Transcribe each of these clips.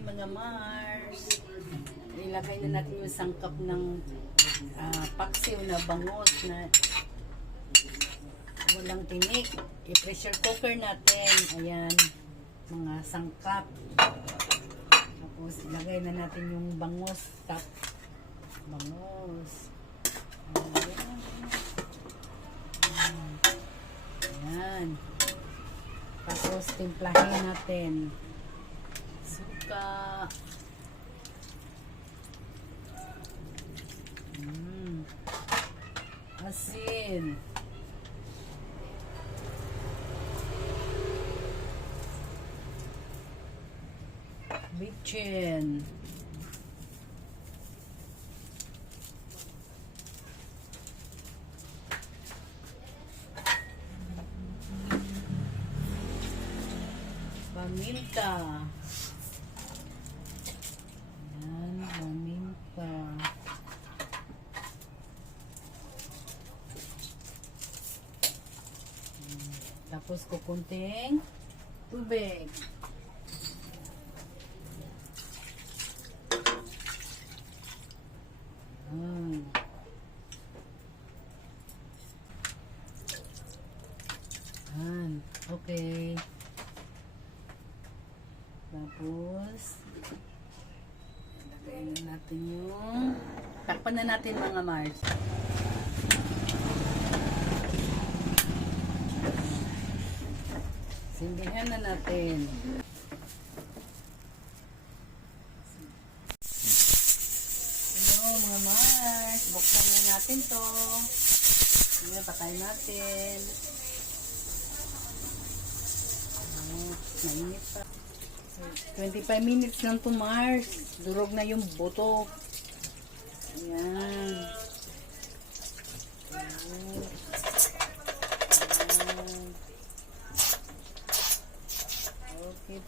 mga Mars. Ilagay na natin yung sangkap ng ah, paksiw na bangos na walang tinik. I-pressure cooker natin. Ayan, mga sangkap. Tapos ilagay na natin yung bangos. Tap. Bangos. Ayan. Ayan. Tapos timplahin natin. Mm. Asin. Bitchin. Paminta. Yan, paminta. Mm, Tapos kukunting tubig. Mm. Yan. Okay. Tapos, ilagay na natin yung, takpan na natin mga Mars. Sindihan na natin. Hello mga Mars, buksan na natin to. Ngayon, patay natin. Oh, mainit pa. So, 25 minutes lang to Mars. Durog na yung buto. Ayan. Ayan.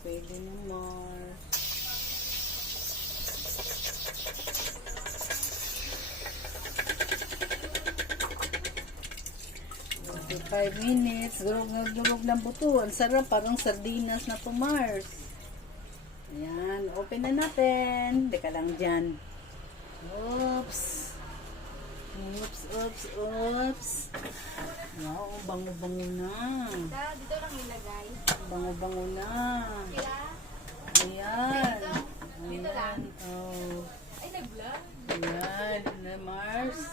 Pwede na. Okay, 5 minutes. Durog na durog ng buto. Ang sarap. Parang sardinas na to Mars. Ayan. Open na natin. Teka lang dyan. Oops. Oops, oops, oops. Wow, bango-bango na. Dito ilagay. Bango-bango na. Ayan. Ayan. Oh. Ayan. Na Mars.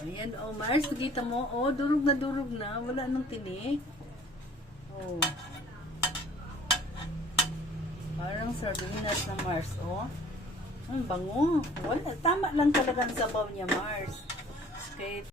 Ayan, oh Mars, nakita mo, oh, durog na durog na, wala nang tinik. Oh. Parang sardinas na Mars, oh. Ang bango. Wala, tama lang talaga ang sabaw niya, Mars. Okay,